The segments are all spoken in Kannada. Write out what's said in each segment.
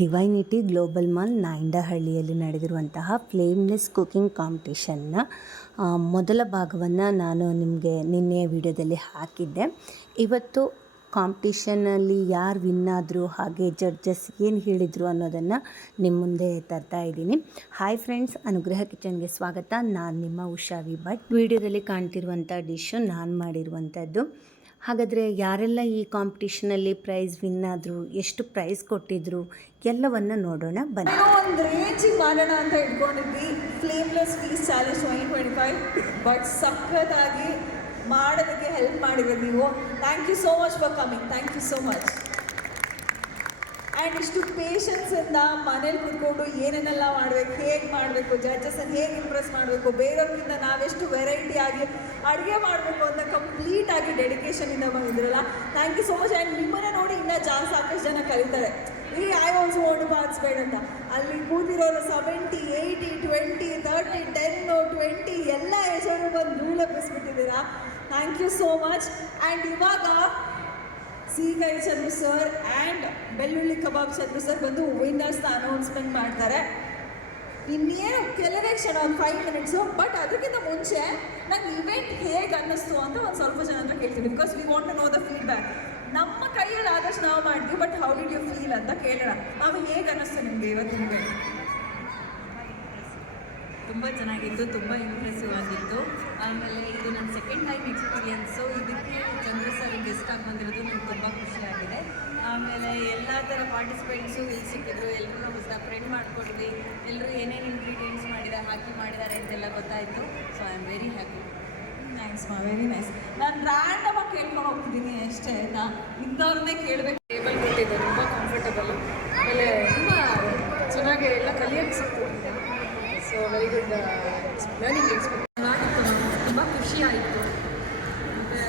ಡಿವೈನಿಟಿ ಗ್ಲೋಬಲ್ ಮಾಲ್ ನಾಯಂಡಹಳ್ಳಿಯಲ್ಲಿ ನಡೆದಿರುವಂತಹ ಫ್ಲೇಮ್ಲೆಸ್ ಕುಕಿಂಗ್ ಕಾಂಪಿಟೇಷನ್ನ ಮೊದಲ ಭಾಗವನ್ನು ನಾನು ನಿಮಗೆ ನಿನ್ನೆಯ ವಿಡಿಯೋದಲ್ಲಿ ಹಾಕಿದ್ದೆ. ಇವತ್ತು ಕಾಂಪಿಟೇಷನಲ್ಲಿ ಯಾರು ವಿನ್ ಆದರು, ಹಾಗೆ ಜಡ್ಜಸ್ ಏನು ಹೇಳಿದರು ಅನ್ನೋದನ್ನು ನಿಮ್ಮ ಮುಂದೆ ತರ್ತಾ ಇದ್ದೀನಿ. ಹಾಯ್ ಫ್ರೆಂಡ್ಸ್, ಅನುಗ್ರಹ ಕಿಚನ್ಗೆ ಸ್ವಾಗತ. ನಾನು ನಿಮ್ಮ ಉಷಾ ವಿ ಭಟ್. ವಿಡಿಯೋದಲ್ಲಿ ಕಾಣ್ತಿರುವಂಥ ಡಿಶ್ಶು ನಾನು ಮಾಡಿರುವಂಥದ್ದು. ಹಾಗಾದರೆ ಯಾರೆಲ್ಲ ಈ ಕಾಂಪಿಟೇಷನಲ್ಲಿ ಪ್ರೈಸ್ ವಿನ್ ಆದರು, ಎಷ್ಟು ಪ್ರೈಸ್ ಕೊಟ್ಟಿದ್ರು ಎಲ್ಲವನ್ನು ನೋಡೋಣ ಬನ್ನಿ. ಒಂದು ರೇಂಜಿಗೆ ಮಾಡೋಣ ಅಂತ ಇಟ್ಕೊಂಡಿದ್ವಿ ಫ್ಲೇಮ್ಲೆಸ್ ಫೀಸ್ ಚಾಲೆಂಜ್ 2025. ಬಟ್ ಸಖತ್ತಾಗಿ ಮಾಡೋದಕ್ಕೆ ಹೆಲ್ಪ್ ಮಾಡಿದ್ರು ನೀವು. Thank you so much for coming. Thank you so much. And ಇಷ್ಟು ಪೇಷನ್ಸಿಂದ ಮನೇಲಿ ಕೂತ್ಕೊಂಡು ಏನೇನೆಲ್ಲ ಮಾಡಬೇಕು, ಹೇಗೆ ಮಾಡಬೇಕು, ಜಡ್ಜಸನ್ನು ಹೇಗೆ ಇಂಪ್ರೆಸ್ ಮಾಡಬೇಕು, ಬೇರೆಯವ್ರಿಗಿಂತ ನಾವೆಷ್ಟು ವೆರೈಟಿಯಾಗಿ ಅಡುಗೆ ಮಾಡಬೇಕು ಅಂತ ಕಂಪ್ಲೀಟಾಗಿ ಡೆಡಿಕೇಶನಿಂದ ಬಂದಿದ್ರಲ್ಲ, thank you so much. And ನಿಮ್ಮನ್ನೇ ನೋಡಿ ಇನ್ನೂ ಸಾಕಷ್ಟು ಜನ ಕಲಿತಾರೆ I also want to participate ಅಂತ. ಅಲ್ಲಿ ಕೂತಿರೋರು 70, 80, 20, 30, 10, 20 ಎಲ್ಲ ಏಜರು ಬಂದು ಧೂಳೆಬ್ಬಿಸ್ಬಿಟ್ಟಿದ್ದೀರಾ. Thank you so much. And ಇವಾಗ ಸೀಗೈ ಚಂದ್ರು ಸರ್ ಆ್ಯಂಡ್ ಬೆಳ್ಳುಳ್ಳಿ ಕಬಾಬ್ ಚಂದ್ರು ಸರ್ ಬಂದು ವಿನ್ನರ್ಸ್ನ ಅನೌನ್ಸ್ಮೆಂಟ್ ಮಾಡ್ತಾರೆ. ಇನ್ನೇನು ಕೆಲವೇ ಕ್ಷಣ, ಒಂದು 5 ಮಿನಿಟ್ಸು. ಬಟ್ ಅದಕ್ಕಿಂತ ಮುಂಚೆ ನಂಗೆ ಇವೆಂಟ್ ಹೇಗೆ ಅನ್ನಿಸ್ತು ಅಂತ ಒಂದು ಸ್ವಲ್ಪ ಜನ ಹತ್ರ ಕೇಳ್ತೀವಿ. Because we want to know the feedback. ನಮ್ಮ ಕೈಯಲ್ಲಿ ಆದಷ್ಟು ನಾವು ಮಾಡ್ತೀವಿ, but how did you feel ಅಂತ ಕೇಳೋಣ. ನಾವು ಹೇಗೆ ಅನ್ನಿಸ್ತು ನಿಮಗೆ ಇವತ್ತಿನ ಇವೆಂಟ್? ತುಂಬ ಚೆನ್ನಾಗಿತ್ತು, ತುಂಬ ಇಂಪ್ರೆಸಿವ್ ಆಗಿತ್ತು. ಆಮೇಲೆ ಇದು ನನ್ನ ಸೆಕೆಂಡ್ ಟೈಮ್ ಎಕ್ಸ್ಪೀರಿಯನ್ಸು. ಇದಕ್ಕೆ ಚಂದ್ರ ಸರ್ ಗೆಸ್ಟ್ ಆಗಿ ಬಂದಿರೋದು ನನಗೆ ತುಂಬ ಖುಷಿಯಾಗಿದೆ. ಆಮೇಲೆ ಎಲ್ಲ ಥರ ಪಾರ್ಟಿಸಿಪೆಂಟ್ಸು ಇಲ್ಲಿ ಸಿಕ್ಕಿದ್ರು. ಎಲ್ಲರೂ ನಾವು ಫ್ರೆಂಡ್ ಮಾಡ್ಕೊಡ್ವಿ. ಎಲ್ಲರೂ ಏನೇನು ಇಂಗ್ರೀಡಿಯೆಂಟ್ಸ್ ಹಾಕಿ ಮಾಡಿದ್ದಾರೆ ಅಂತೆಲ್ಲ ಗೊತ್ತಾಯಿತು. So I am very happy. Thanks ಮಾ, ವೆರಿ ನೈಸ್. ನಾನು ರ್ಯಾಂಡಮಾಗಿ ಕೇಳ್ಕೊಂಡು ಹೋಗ್ತಿದ್ದೀನಿ ಅಷ್ಟೇ. ಇಂಥವ್ರನ್ನೇ ಕೇಳಬೇಕು. ಟೇಬಲ್ ಕೊಟ್ಟಿದ್ದು ತುಂಬ ಕಂಫರ್ಟಬಲು, ಆಮೇಲೆ ತುಂಬ ಚೆನ್ನಾಗಿ ಎಲ್ಲ ಕಲಿಯೋಕ್ಕೆ ಸಿಕ್ತು. So very good learning experience. ಚೆನ್ನಾಗಿತ್ತು, ತುಂಬ ಖುಷಿ ಆಯಿತು. ಮತ್ತು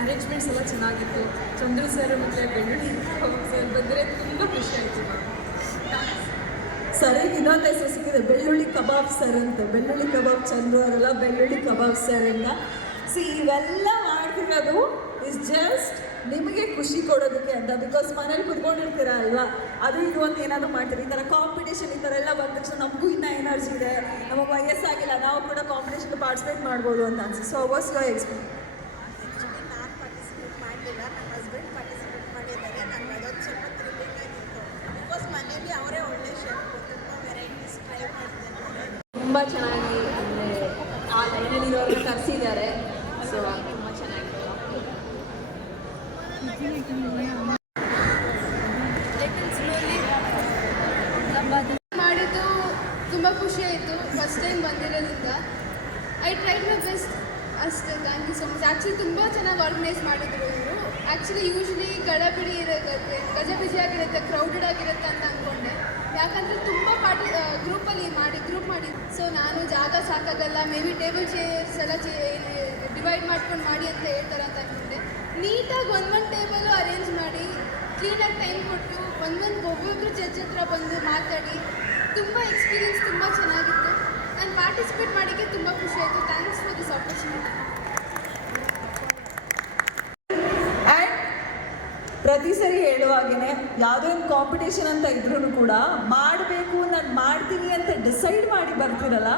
ಅರೇಂಜ್ಮೆಂಟ್ಸ್ ಎಲ್ಲ ಚೆನ್ನಾಗಿತ್ತು. ಚಂದ್ರು ಸರ್ ಮತ್ತು ಬೆಳ್ಳುಳ್ಳಿ ಸರ್ ಬಂದರೆ ತುಂಬ ಖುಷಿ ಆಯಿತು. ಸರಿಗೆ ಇನ್ನೊಂದು ಹೆಸರು ಸಿಕ್ಕಿದೆ, ಬೆಳ್ಳುಳ್ಳಿ ಕಬಾಬ್ ಸರ್ ಅಂತ. ಬೆಳ್ಳುಳ್ಳಿ ಕಬಾಬ್ ಚಂದ್ರು ಅವರೆಲ್ಲ ಬೆಳ್ಳುಳ್ಳಿ ಕಬಾಬ್ ಸರ್ ಅಂತ. ಇವೆಲ್ಲ ಮಾಡ್ತಿರೋದು ಇಸ್ ಜಸ್ಟ್ ನಿಮಗೆ ಖುಷಿ ಕೊಡೋದಕ್ಕೆ ಅಂತ. ಬಿಕಾಸ್ ಮನೇಲಿ ಕುತ್ಕೊಂಡಿರ್ತೀರ ಅಲ್ವಾ, ಅದು ಇದು ಅಂತ ಏನಾದರೂ ಮಾಡ್ತೀರಿ. ಈ ಥರ ಕಾಂಪಿಟೇಷನ್ ಈ ಥರ ಎಲ್ಲ ಬಂದ ತಕ್ಷಣ ನಮಗೂ ಇನ್ನೂ ಎನರ್ಜಿ ಇದೆ, ನಮಗೆ ವಯಸ್ಸಾಗಿಲ್ಲ, ನಾವು ಕೂಡ ಕಾಂಪಿಟೇಷನ್ ಪಾರ್ಟಿಸಿಪೇಟ್ ಮಾಡ್ಬೋದು ಅಂತ ಅನ್ಸುತ್ತೆ. So what's your experience? ನಾನು ಪಾರ್ಟಿಸಿಪೇಟ್ ಮಾಡಲಿಲ್ಲ, ನನ್ನ ಹಸ್ಬೆಂಡ್ ಪಾರ್ಟಿಸಿಪೇಟ್ ಮಾಡಿದ್ದಾರೆ. ನನಗೆ ಅದೊಂದು ಸ್ವಲ್ಪ ಥ್ರಿಲ್ಲಿಂಗ್ ಆಗಿತ್ತು. ಬಿಕಾಸ್ ಮನೇಲಿ ಅವರೇ ಒಳ್ಳೆ ಶೆಫ್, ತುಂಬ ವೆರೈಟೀಸ್ ಟ್ರೈ ಮಾಡ್ತಿದ್ದಾರೆ. ತುಂಬ ಚೆನ್ನಾಗಿ ಅಂದರೆ ಆ ಲೈನಲ್ಲಿರೋರನ್ನ ಕರೆಸಿದ್ದಾರೆ. ಸೊ ತುಂಬ ಚೆನ್ನಾಗಿತ್ತು. ಮಾಡಿದ್ದು ತುಂಬ ಖುಷಿ ಆಯಿತು. ಫಸ್ಟ್ ಟೈಮ್ ಬಂದಿರೋದ್ರಿಂದ ಐ ಟ್ರೈಡ್ ಮೈ ಬೆಸ್ಟ್ ಅಷ್ಟೇ. Thank you so much. Actually ತುಂಬ ಚೆನ್ನಾಗಿ ಆರ್ಗನೈಸ್ ಮಾಡಿದ್ರು ಇವರು. ಆ್ಯಕ್ಚುಲಿ ಯೂಶ್ವಲಿ ಗಡಬಿಡಿ ಇರುತ್ತೆ, ಗಜಬಿಜಿಯಾಗಿರುತ್ತೆ, ಕ್ರೌಡೆಡ್ ಆಗಿರುತ್ತೆ ಅಂತ ಅಂದ್ಕೊಂಡೆ. ಯಾಕಂದರೆ ತುಂಬ ಗ್ರೂಪ್ ಮಾಡಿ. ಸೊ ನಾನು ಜಾಗ ಸಾಕಾಗಲ್ಲ, ಮೇ ಬಿ ಟೇಬಲ್ ಚೇರ್ಸ್ ಎಲ್ಲ ಡಿವೈಡ್ ಮಾಡ್ಕೊಂಡು ಮಾಡಿ ಅಂತ ಹೇಳ್ತಾರೆ ಅಂತ ಅಂದ್ಕೊಂಡೆ. ನೀಟಾಗಿ ಒಂದೊಂದು ಟೇಬಲು ಅರೇಂಜ್ ಮಾಡಿ ಕ್ಲೀನಾಗಿ ಟೈಮ್ ಕೊಟ್ಟು ಒಬ್ಬೊಬ್ಬರು ಜಡ್ಜ್ ಹತ್ರ ಬಂದು ಮಾತಾಡಿ ತುಂಬ ಎಕ್ಸ್ಪೀರಿಯನ್ಸ್ ತುಂಬ ಚೆನ್ನಾಗಿತ್ತು. ನಾನು ಪಾರ್ಟಿಸಿಪೇಟ್ ಮಾಡೋಕ್ಕೆ ತುಂಬ ಖುಷಿ ಆಯಿತು. Thanks for this opportunity. And ಪ್ರತಿ ಸರಿ ಹೇಳುವಾಗೇ ಯಾವುದೇ ಒಂದು ಕಾಂಪಿಟೇಷನ್ ಅಂತ ಇದ್ರೂ ಕೂಡ ಮಾಡಬೇಕು, ನಾನು ಮಾಡ್ತೀನಿ ಅಂತ ಡಿಸೈಡ್ ಮಾಡಿ ಬರ್ತಿರಲ್ಲ,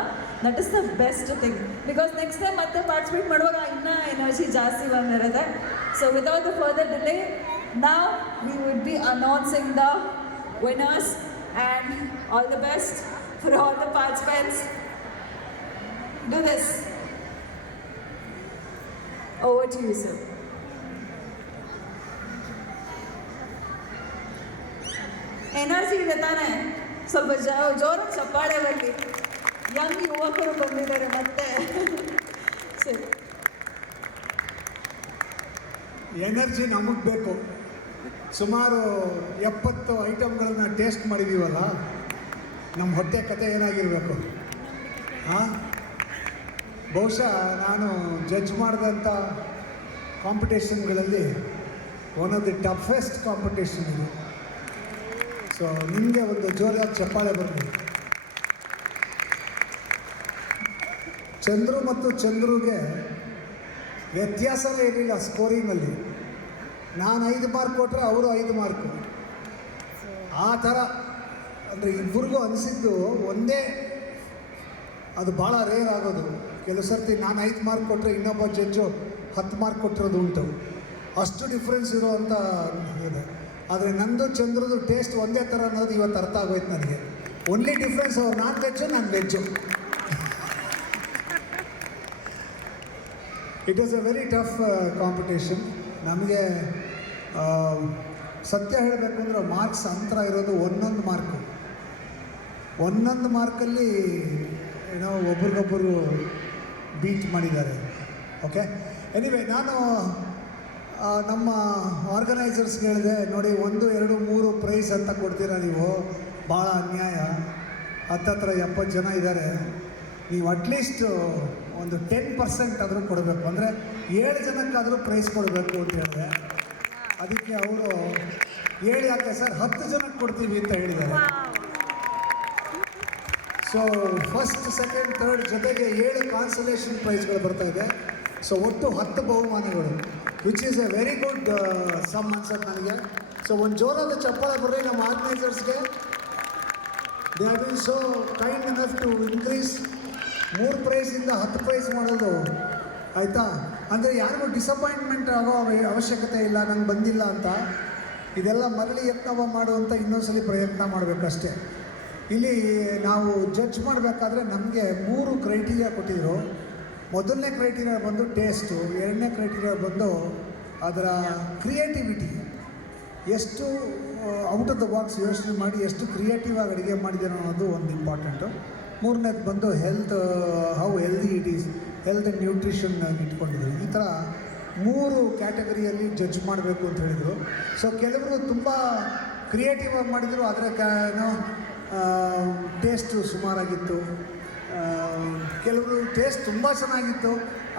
that is the best thing. Because next time ಮತ್ತೆ ಪಾರ್ಟಿಸಿಪೇಟ್ ಮಾಡುವಾಗ ಇನ್ನೂ ಎನರ್ಜಿ ಜಾಸ್ತಿ ಬಂದಿರುತ್ತೆ. So without the further delay, now we would be announcing the winners and all the best for all the participants. Do this. Over to you, sir. Energy ಇದೆ ತಾನೇ? ಸ್ವಲ್ಪ ಜೋರಾಗಿ ಚಪ್ಪಾಳೆ ಬರಲಿ. ಯಂಗ್ ಯುವಕರು ಬಂದಿದ್ದಾರೆ ಮತ್ತೆ. ಸರಿ, ಎನರ್ಜಿ ನಮಗೆ ಬೇಕು. ಸುಮಾರು 70 ಐಟಮ್ಗಳನ್ನ ಟೇಸ್ಟ್ ಮಾಡಿದ್ದೀವಲ್ಲ, ನಮ್ಮ ಹೊಟ್ಟೆ ಕತೆ ಏನಾಗಿರಬೇಕು? ಹಾಂ, ಬಹುಶಃ ನಾನು ಜಡ್ಜ್ ಮಾಡಿದಂಥ ಕಾಂಪಿಟೇಷನ್ಗಳಲ್ಲಿ one of the toughest competition ಇದು. ಸೊ ನಿಮಗೆ ಒಂದು ಜೋರಾದ ಚಪ್ಪಾಳೆ ಬರಲಿ. ಚಂದ್ರು ಮತ್ತು ಚಂದ್ರುಗೆ ವ್ಯತ್ಯಾಸವೇ ಇರಲಿಲ್ಲ ಸ್ಕೋರಿಂಗಲ್ಲಿ. ನಾನು 5 ಮಾರ್ಕ್ ಕೊಟ್ಟರೆ ಅವರು 5 ಮಾರ್ಕು. ಆ ಥರ ಅಂದರೆ ಇಬ್ಬರಿಗೂ ಅನಿಸಿದ್ದು ಒಂದೇ, ಅದು ಭಾಳ ರೇರ್ ಆಗೋದು. ಕೆಲವು ಸರ್ತಿ ನಾನು 5 ಮಾರ್ಕ್ ಕೊಟ್ಟರೆ ಇನ್ನೊಬ್ಬ ಜಡ್ಜು 10 ಮಾರ್ಕ್ ಕೊಟ್ಟಿರೋದು ಉಂಟು. ಅಷ್ಟು ಡಿಫ್ರೆನ್ಸ್ ಇರೋವಂಥ ಇದೆ. ಆದರೆ ನಂದು ಚಂದ್ರದು ಟೇಸ್ಟ್ ಒಂದೇ ಥರ ಅನ್ನೋದು ಇವತ್ತು ಅರ್ಥ ಆಗೋಯ್ತು ನನಗೆ. ಓನ್ಲಿ ಡಿಫ್ರೆನ್ಸ್ ಅವ್ರು ನಾನ್ ವೆಜ್ಜು, ನಾನು veg. It was A very tough competition. ನಮಗೆ ಸತ್ಯ ಹೇಳಬೇಕು ಅಂದರೆ ಮಾರ್ಕ್ಸ್ ಅಂತರ ಇರೋದು ಒಂದೊಂದು ಮಾರ್ಕಲ್ಲಿ ಏನೋ ಒಬ್ರಿಗೊಬ್ಬರು ಬೀಟ್ ಮಾಡಿದ್ದಾರೆ. ಓಕೆ, ಎನಿವೆ ನಾನು ನಮ್ಮ ಆರ್ಗನೈಸರ್ಸ್ಗೆ ಹೇಳಿದೆ, ನೋಡಿ 1, 2, 3 ಪ್ರೈಸ್ ಅಂತ ಕೊಡ್ತೀರಾ ನೀವು, ಭಾಳ ಅನ್ಯಾಯ. ಹತ್ತತ್ರ 70 ಜನ ಇದ್ದಾರೆ, ನೀವು ಅಟ್ಲೀಸ್ಟ್ ಒಂದು 10% ಆದರೂ ಕೊಡಬೇಕು, ಅಂದರೆ 7 ಜನಕ್ಕಾದರೂ ಪ್ರೈಸ್ ಕೊಡಬೇಕು ಅಂತ ಹೇಳಿದೆ. ಅದಕ್ಕೆ ಅವರು 7 ಯಾಕೆ ಸರ್ 10 ಜನಕ್ಕೆ ಕೊಡ್ತೀವಿ ಅಂತ ಹೇಳಿದ್ದಾರೆ. ಸೊ ಫಸ್ಟ್, ಸೆಕೆಂಡ್, ಥರ್ಡ್ ಜೊತೆಗೆ 7 ಕಾನ್ಸಲೇಷನ್ ಪ್ರೈಸ್ಗಳು ಬರ್ತಾ ಇದೆ. ಸೊ ಒಟ್ಟು 10 ಬಹುಮಾನಗಳು, which is a very good sum ಅನ್ಸತ್ತೆ ನನಗೆ. ಸೊ ಒಂದು ಜೋರಾದ ಚಪ್ಪಾಳೆ ಬರ್ರಿ ನಮ್ಮ ಆರ್ಗನೈಸರ್ಸ್ಗೆ. They have been so kind enough to increase 3 ಪ್ರೈಸಿಂದ 10 ಪ್ರೈಸ್ ಮಾಡೋದು, ಆಯಿತಾ? ಅಂದರೆ ಯಾರಿಗೂ ಡಿಸಪಾಯಿಂಟ್ಮೆಂಟ್ ಆಗೋ ಅವಶ್ಯಕತೆ ಇಲ್ಲ, ನಂಗೆ ಬಂದಿಲ್ಲ ಅಂತ. ಇದೆಲ್ಲ ಮರಳಿ ಯತ್ನವ ಮಾಡುವಂಥ ಇನ್ನೊಂದ್ಸಲಿ ಪ್ರಯತ್ನ ಮಾಡಬೇಕಷ್ಟೇ. ಇಲ್ಲಿ ನಾವು ಜಡ್ಜ್ ಮಾಡಬೇಕಾದ್ರೆ ನಮಗೆ 3 ಕ್ರೈಟೀರಿಯಾ ಕೊಟ್ಟಿದ್ದರು. ಮೊದಲನೇ ಕ್ರೈಟೀರಿಯಾ ಬಂದು ಟೇಸ್ಟು, 2ನೇ ಕ್ರೈಟೀರಿಯಾ ಬಂದು ಅದರ ಕ್ರಿಯೇಟಿವಿಟಿ, ಎಷ್ಟು ಔಟ್ ಆಫ್ ದ ಬಾಕ್ಸ್ ಯೋಚನೆ ಮಾಡಿ ಎಷ್ಟು ಕ್ರಿಯೇಟಿವ್ ಆಗಿ ಅಡುಗೆ ಮಾಡಿದ್ದೀರೋ ಅನ್ನೋದು ಒಂದು ಇಂಪಾರ್ಟೆಂಟು. 3ನೇದು ಬಂದು health, how healthy it is, health and nutrition ಇಟ್ಕೊಂಡಿದ್ರು. ಈ ಥರ 3 ಕ್ಯಾಟಗರಿಯಲ್ಲಿ ಜಡ್ಜ್ ಮಾಡಬೇಕು ಅಂತ ಹೇಳಿದರು. ಸೊ ಕೆಲವರು ತುಂಬ ಕ್ರಿಯೇಟಿವ್ ಆಗಿ ಮಾಡಿದರು, ಆದರೆ ಏನೋ ಟೇಸ್ಟು ಸುಮಾರಾಗಿತ್ತು. ಕೆಲವರು ಟೇಸ್ಟ್ ತುಂಬ ಚೆನ್ನಾಗಿತ್ತು,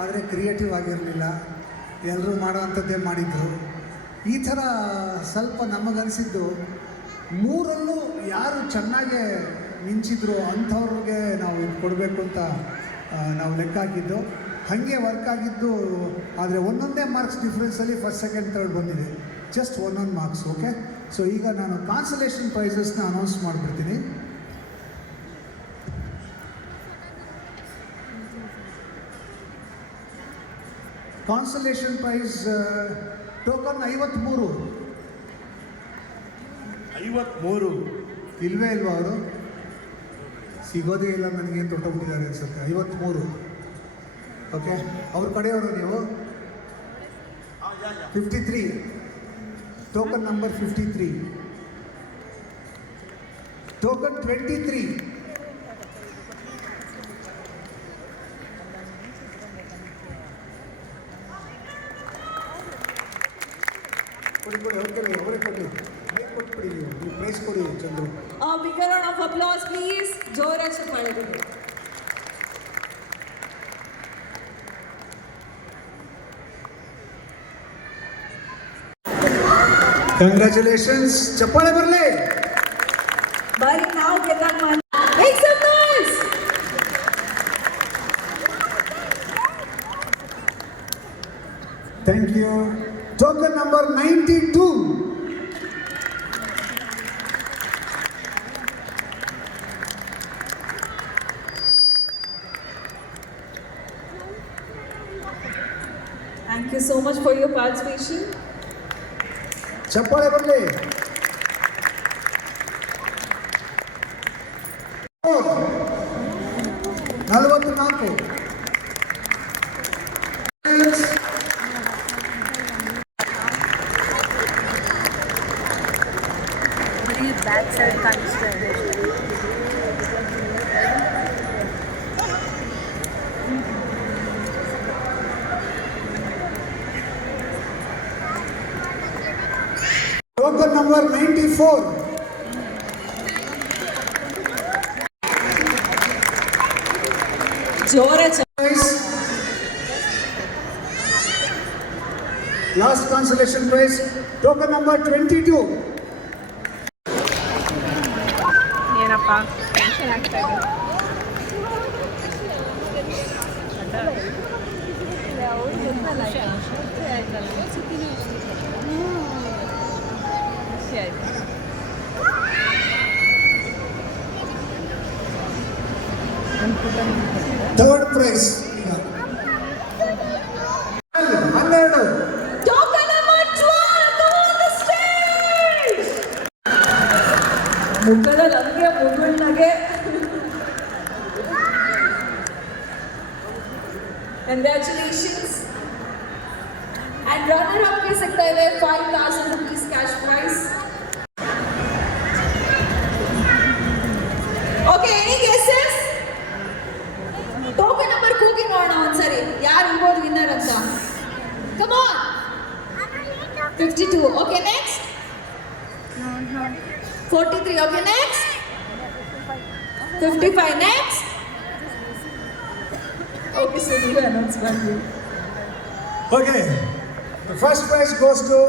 ಆದರೆ ಕ್ರಿಯೇಟಿವ್ ಆಗಿರಲಿಲ್ಲ, ಎಲ್ಲರೂ ಮಾಡೋವಂಥದ್ದೇ ಮಾಡಿದರು. ಈ ಥರ ಸ್ವಲ್ಪ ನಮಗನಿಸಿದ್ದು 3ರಲ್ಲೂ ಯಾರು ಚೆನ್ನಾಗೆ ಮಿಂಚಿದ್ರು ಅಂಥವ್ರಿಗೆ ನಾವು ಕೊಡಬೇಕು ಅಂತ ನಾವು ಲೆಕ್ಕ ಹಾಕಿದ್ದು. ಹಾಗೆ ವರ್ಕ್ ಆಗಿದ್ದು. ಆದರೆ ಒಂದೊಂದೇ ಮಾರ್ಕ್ಸ್ ಡಿಫ್ರೆನ್ಸಲ್ಲಿ ಫಸ್ಟ್, ಸೆಕೆಂಡ್, ಥರ್ಡ್ ಬಂದಿದೆ, ಜಸ್ಟ್ 1 ಮಾರ್ಕ್ಸ್. ಓಕೆ, ಸೊ ಈಗ ನಾನು ಕಾನ್ಸಲೇಷನ್ ಪ್ರೈಸಸ್ನ ಅನೌನ್ಸ್ ಮಾಡಿಬಿಡ್ತೀನಿ. Consolation prize token 53. ಇಲ್ವೇ ಇಲ್ವಾ? ಅವರು ಸಿಗೋದೇ ಇಲ್ಲ, ನನಗೇನು ತೊಟ್ಟೋಗ್ಬಿಟ್ಟಿದ್ದಾರೆ ಅನ್ಸುತ್ತೆ. 53. ಓಕೆ, ಅವ್ರ ಕಡೆಯವರು ನೀವು 53, ಟೋಕನ್ ನಂಬರ್ 53. ಟೋಕನ್ 23. ಕೊಡಿ, ಅವರೇ ಕೊಡಿ, ಕೊಟ್ಬಿಡಿ, ನೀವು ಪ್ರೈಸ್ ಕೊಡಿ Chandru. Big round of applause please. ಜೋರಾಗಿ ಚಪ್ಪಾಳೆ ಬಿಡಿ. ಕಂಗ್ರ್ಯಾಚುಲೇಷನ್ಸ್, ಚಪ್ಪಾಳೆ ಬರಲಿ. ಬರೀ ನಾವು ಗೆದ್ದಾಗ make some noise. Thank you. Token number 92. Thank you so much for your participation. ಚಪ್ಪಾಳೆ ಬರಲಿ. 44. ಬ್ಯಾಕ್ ಸೈಡ್ ಕಾಣಿಸ್ತಾ ಇದೆ. Token number 94. ಜೋರಾಗಿ. Last consolation prize, token number 22. ಏನಪ್ಪ ಟೆನ್ಷನ್ ಆಗ್ತಾ ಇದೆ. ಥರ್ಡ್ ಪ್ರೈಸ್ ಈಗ 12. Token number 12, come on the stage! ಮುಖದ ನಮಗೆ ಮುಗುಳ್ನಗೆ. Congratulations. And runner up ಗೆ ಸಿಗ್ತಾ ಇದೆ 5,000 rupees cash prize. Okay, any guesses? Token number ಕೂಗಿ ನೋಡೋಣ ಒಂದ್ಸರಿ ಯಾರು ಇರ್ಬೋದು ವಿನ್ನರ್ ಅಂತ. Come on. 52. Okay, next. 43. Okay, next. 55. Next. Okay, so you announce one. Okay first prize goes to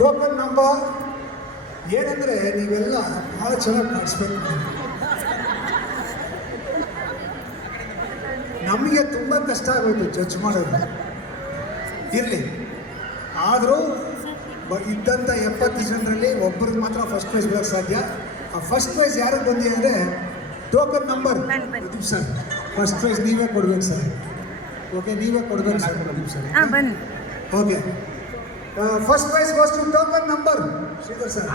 token number. ಏನಂದರೆ ನೀವೆಲ್ಲ ಭಾಳ ಚೆನ್ನಾಗಿ ಪಾರ್ಟಿಸಿಪೇಟ್ ಮಾಡಿದ್ರಿ. ನಮಗೆ ತುಂಬ ಕಷ್ಟ ಆಗೋಯ್ತು ಜಡ್ಜ್ ಮಾಡೋದು. ಇರಲಿ, ಆದರೂ ಇದ್ದಂಥ 70 ಜನರಲ್ಲಿ ಒಬ್ಬರಿಗೆ ಮಾತ್ರ ಫಸ್ಟ್ ಪ್ರೈಸ್ ಬರೋಕ್ಕೆ ಸಾಧ್ಯ. ಆ ಫಸ್ಟ್ ಪ್ರೈಸ್ ಯಾರಿಗೆ ಬಂದಿದೆ ಅಂದರೆ token number sir. First prize ನೀವೇ ಕೊಡ್ಬೇಕು ಸರ್. ಓಕೆ, ನೀವೇ ಕೊಡ್ಬೇಕು ಸರ್. ಸರ್ ಬನ್ನಿ. Okay, first prize goes to token number Sridhar sir.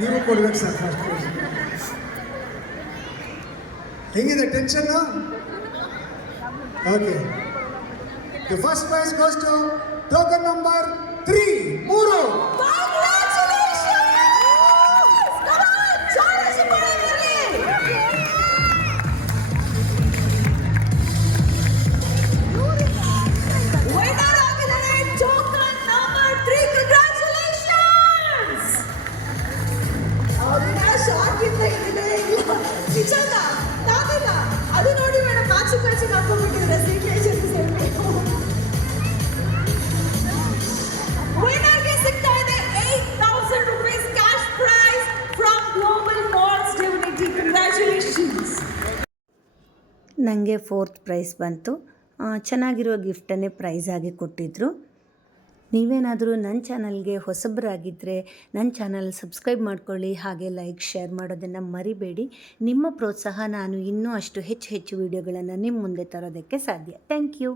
ನೀವು ಕೊಡ್ಬೇಕು ಸರ್ ಫಸ್ಟ್ ಪ್ರೈಸ್. ಹೆಂಗಿದೆ tension? Okay, the first prize goes to token number 3. 3. ಅದು ನೋಡಿ ಮೇಡಮ್ ಮ್ಯಾಚ್ ಮ್ಯಾಚಿಗೆ ಹಾಕೊಂಡ್ಬಿಟ್ಟಿದ್ರೆ ಸಿಗ್ನೇಚರ್ ವಿನ್ನರ್ಗೆ ಸಿಗ್ತಾ ಇದೆ 8,000 rupees cash prize from Global Malls Divinity. Congratulations. ನನಗೆ 4th ಪ್ರೈಸ್ ಬಂತು. ಚೆನ್ನಾಗಿರೋ ಗಿಫ್ಟನ್ನೇ ಪ್ರೈಸ್ ಆಗಿ ಕೊಟ್ಟಿದ್ದರು. ನೀವೇನಾದರೂ ನನ್ನ ಚಾನಲ್ಗೆ ಹೊಸಬರಾಗಿದ್ದರೆ ನನ್ನ ಚಾನಲ್ ಸಬ್ಸ್ಕ್ರೈಬ್ ಮಾಡ್ಕೊಳ್ಳಿ, ಹಾಗೆ ಲೈಕ್ ಶೇರ್ ಮಾಡೋದನ್ನು ಮರಿಬೇಡಿ. ನಿಮ್ಮ ಪ್ರೋತ್ಸಾಹ ನಾನು ಇನ್ನೂ ಅಷ್ಟು ಹೆಚ್ಚು ವೀಡಿಯೋಗಳನ್ನು ನಿಮ್ಮ ಮುಂದೆ ತರೋದಕ್ಕೆ ಸಾಧ್ಯ. Thank you.